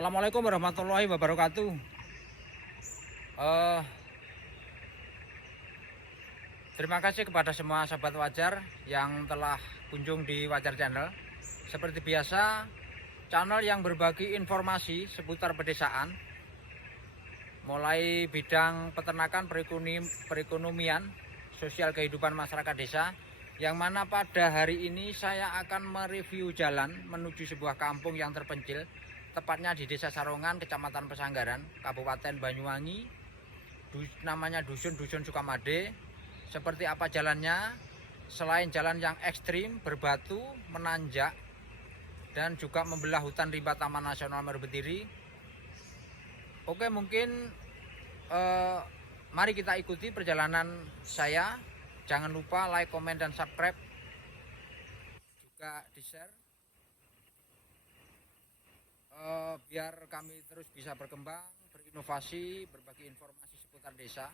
Assalamualaikum warahmatullahi wabarakatuh. Eh, Terima kasih kepada semua sahabat Wajar yang telah kunjung di Wajar Channel. Seperti biasa, channel yang berbagi informasi seputar pedesaan, mulai bidang peternakan, perekonomian, sosial kehidupan masyarakat desa. Yang mana pada hari ini saya akan mereview jalan menuju sebuah kampung yang terpencil, tepatnya di Desa Sarongan, Kecamatan Pesanggaran, Kabupaten Banyuwangi. Namanya Dusun Sukamade. Seperti apa jalannya? Selain jalan yang ekstrim, berbatu, menanjak, dan juga membelah hutan rimba Taman Nasional Meru Betiri. Oke, mungkin mari kita ikuti perjalanan saya. Jangan lupa like, komen, dan subscribe. Juga di-share. Biar kami terus bisa berkembang, berinovasi, berbagi informasi seputar desa.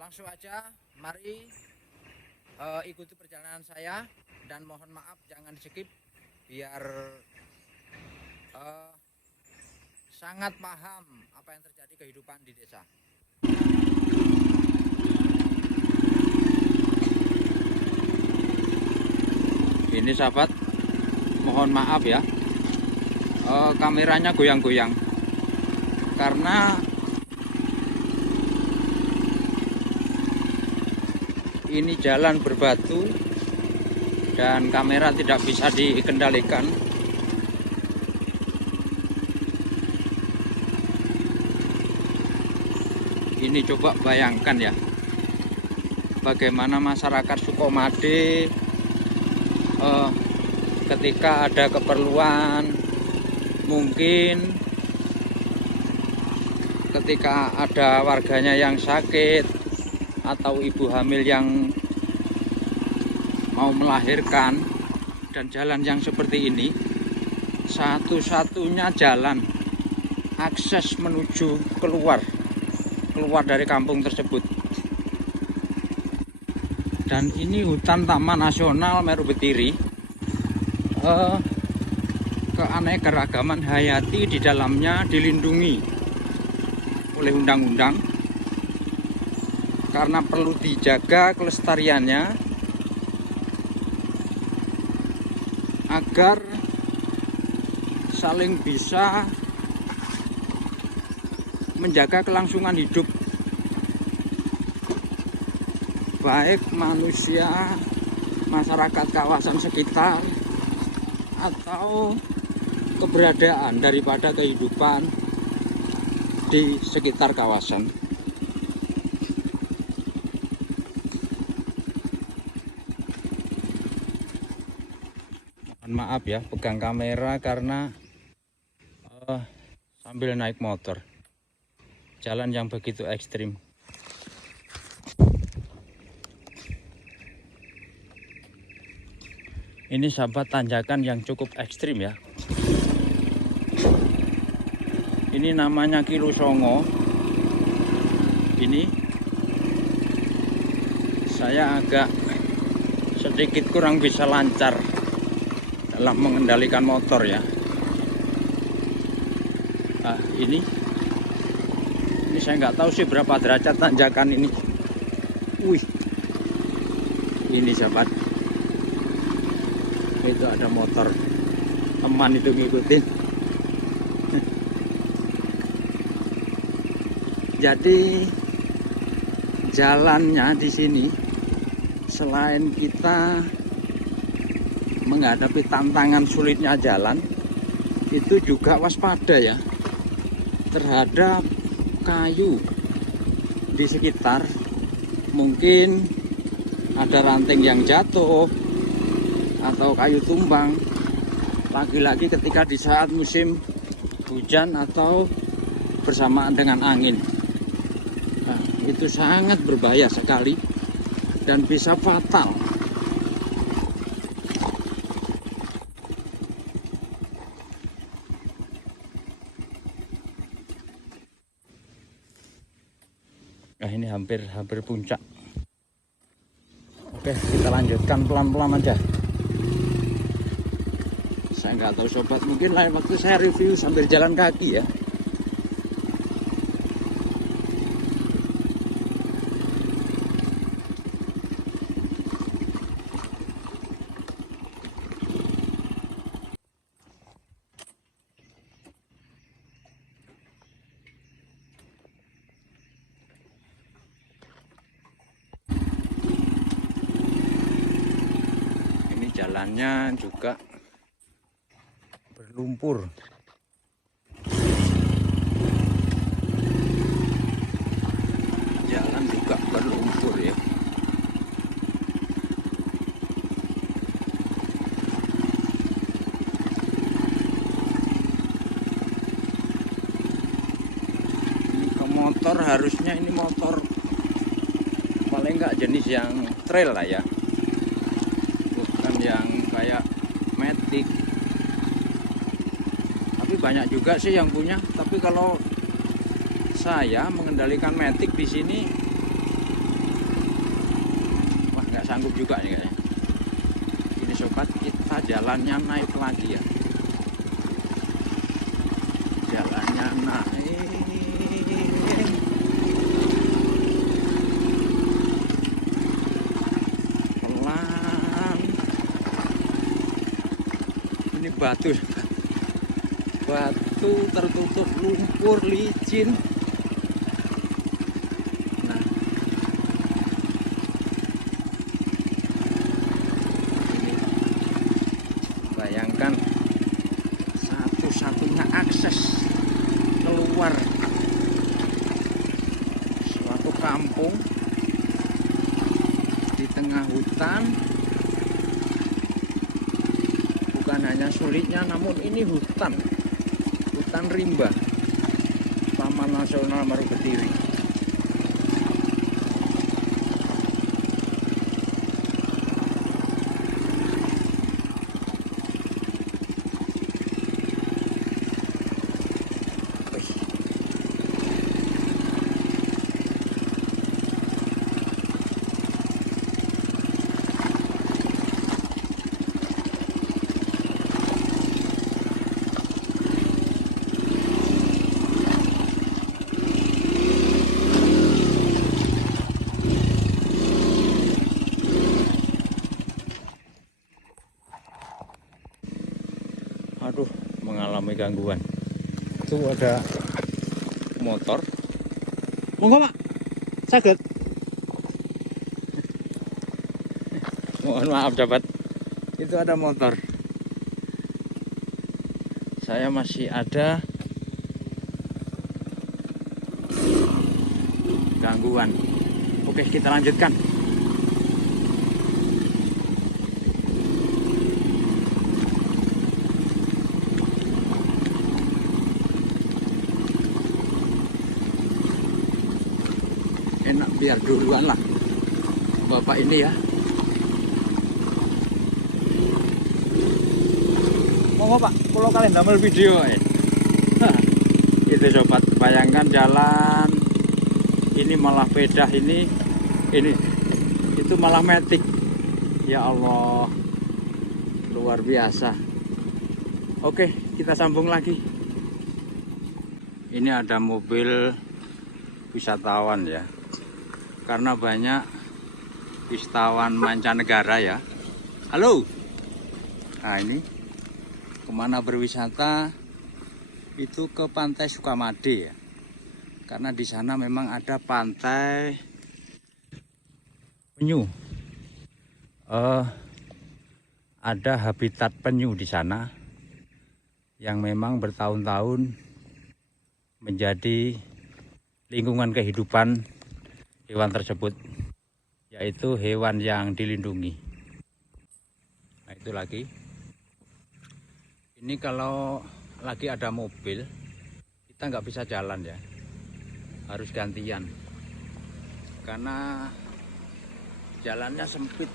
Langsung aja, mari ikuti perjalanan saya, dan mohon maaf jangan di-skip biar sangat paham apa yang terjadi kehidupan di desa. Ini sahabat, mohon maaf ya, kameranya goyang-goyang karena ini jalan berbatu dan kamera tidak bisa dikendalikan. Ini coba bayangkan ya, bagaimana masyarakat Sukamade ketika ada keperluan, mungkin ketika ada warganya yang sakit atau ibu hamil yang mau melahirkan, dan jalan yang seperti ini satu-satunya jalan akses menuju keluar dari kampung tersebut. Dan ini hutan Taman Nasional Meru Betiri. Keanekaragaman hayati di dalamnya dilindungi oleh undang-undang karena perlu dijaga kelestariannya agar saling bisa menjaga kelangsungan hidup baik manusia, masyarakat kawasan sekitar, atau keberadaan daripada kehidupan di sekitar kawasan. Mohon maaf ya, pegang kamera karena sambil naik motor. Jalan yang begitu ekstrim. Ini sahabat, tanjakan yang cukup ekstrim ya. Ini namanya Kilo Songo. Ini saya agak sedikit kurang bisa lancar dalam mengendalikan motor ya. Nah, ini saya nggak tahu sih berapa derajat tanjakan ini. Wih, ini sahabat, itu ada motor teman itu ngikutin. Jadi jalannya di sini, selain kita menghadapi tantangan sulitnya jalan, itu juga waspada ya terhadap kayu di sekitar. Mungkin ada ranting yang jatuh atau kayu tumbang, lagi-lagi ketika di saat musim hujan atau bersamaan dengan angin. Nah, itu sangat berbahaya sekali dan bisa fatal. Nah, ini hampir puncak. Oke, kita lanjutkan pelan-pelan aja. Saya nggak tahu sobat, mungkin lain waktu saya review sambil jalan kaki ya. Jalannya juga berlumpur. Jalan juga berlumpur ya. Ini ke motor harusnya ini motor paling enggak jenis yang trail lah ya. Yang kayak Matic, tapi banyak juga sih yang punya. Tapi kalau saya mengendalikan Matic di sini, wah nggak sanggup juga nih kayaknya. Ini sobat, kita jalannya naik lagi ya. Jalannya naik. Batu tertutup lumpur licin. Nah, ini bayangkan satu-satunya akses keluar suatu kampung di tengah hutan. Bukan hanya sulitnya, namun ini hutan rimba, Taman Nasional Marubetiri. Aduh, mengalami gangguan. Itu ada motor. Monggo Pak, saged. Mohon maaf sahabat, itu ada motor. Saya masih ada gangguan. Oke, kita lanjutkan. Enak biar duluan lah bapak ini ya. Monggo Pak, kalau kalian damel video itu sobat, bayangkan jalan ini malah beda, ini itu malah Matic. Ya Allah, luar biasa. Oke, kita sambung lagi. Ini ada mobil wisatawan ya, karena banyak wisatawan mancanegara ya. Halo. Nah ini kemana berwisata? Itu ke Pantai Sukamade ya, karena di sana memang ada pantai penyu. Ada habitat penyu di sana yang memang bertahun-tahun menjadi lingkungan kehidupan hewan tersebut, yaitu hewan yang dilindungi. Nah itu lagi, ini kalau lagi ada mobil kita nggak bisa jalan ya, harus gantian karena jalannya sempit.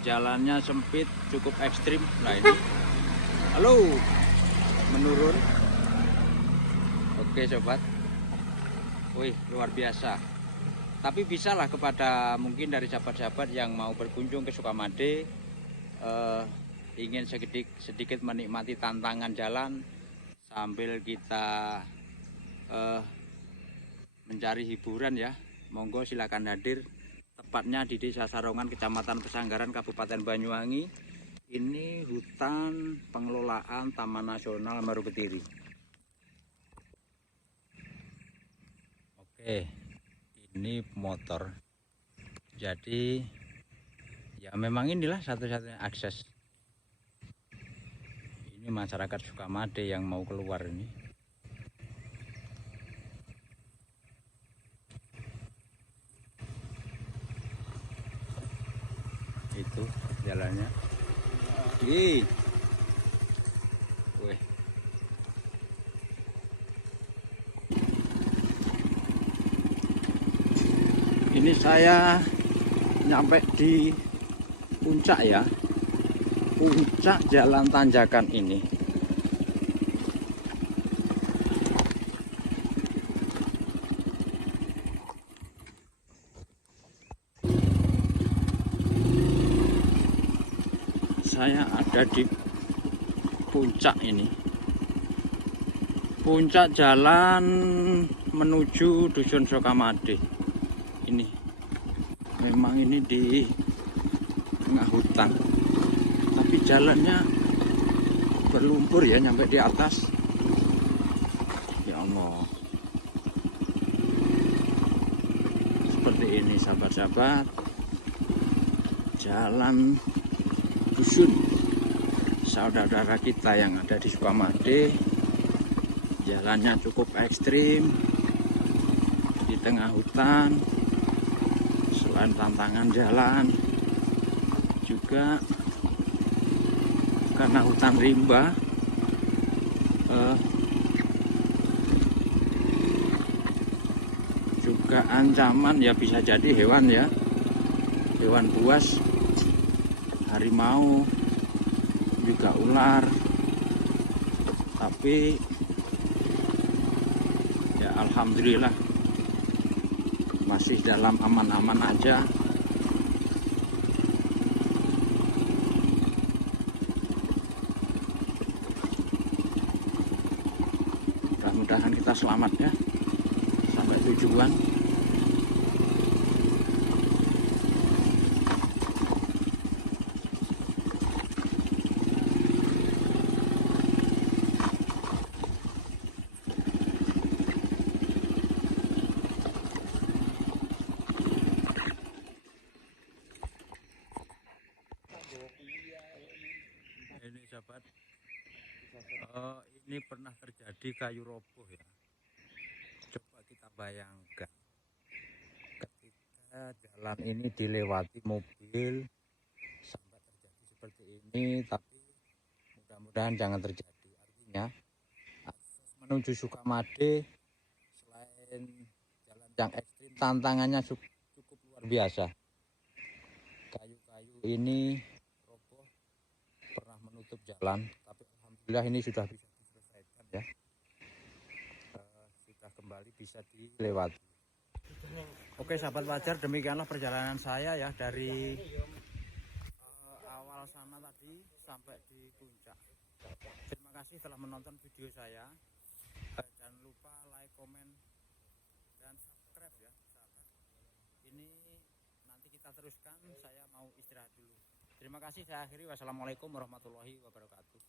Jalannya sempit, cukup ekstrim. Nah ini, halo, menurun. Oke sobat, wih luar biasa. Tapi bisalah kepada mungkin dari sahabat-sahabat yang mau berkunjung ke Sukamade, eh, ingin sedikit menikmati tantangan jalan sambil kita mencari hiburan ya, monggo silakan hadir. Tepatnya di Desa Sarongan, Kecamatan Pesanggaran, Kabupaten Banyuwangi. Ini hutan pengelolaan Taman Nasional Marubetiri. Oke, ini motor. Jadi ya memang inilah satu-satunya akses. Ini masyarakat Sukamade yang mau keluar ini. Itu jalannya. Wih. Ini saya nyampe di puncak ya, puncak jalan tanjakan ini. Saya ada di puncak ini, puncak jalan menuju Dusun Sukamade. Ini memang ini di tengah hutan, tapi jalannya berlumpur ya nyampe di atas. Ya Allah, seperti ini sahabat-sahabat, jalan dusun saudara kita yang ada di Sukamade. Jalannya cukup ekstrim di tengah hutan. Selain tantangan jalan, juga karena hutan rimba, juga ancaman ya, bisa jadi hewan ya, hewan buas, harimau, juga ular. Tapi ya alhamdulillah masih dalam aman-aman aja. Mudah-mudahan kita selamat ya sampai tujuan. Ini sahabat, ini pernah terjadi kayu roboh ya. Coba kita bayangkan ketika jalan ini dilewati mobil sampai terjadi seperti ini, tapi mudah-mudahan jangan terjadi. Artinya akses menuju Sukamade selain jalan yang ekstrim, tantangannya cukup luar biasa. Kayu-kayu ini roboh pernah menutup jalan, tapi alhamdulillah ini sudah bisa diselesaikan ya. Sudah kembali bisa dilewati. Oke sahabat Wajar, demikianlah perjalanan saya ya dari awal sana tadi sampai di puncak. Terima kasih telah menonton video saya. Jangan lupa like, komen, dan subscribe ya sahabat. Ini nanti kita teruskan, saya mau istirahat dulu. Terima kasih, saya akhiri. Wassalamualaikum warahmatullahi wabarakatuh.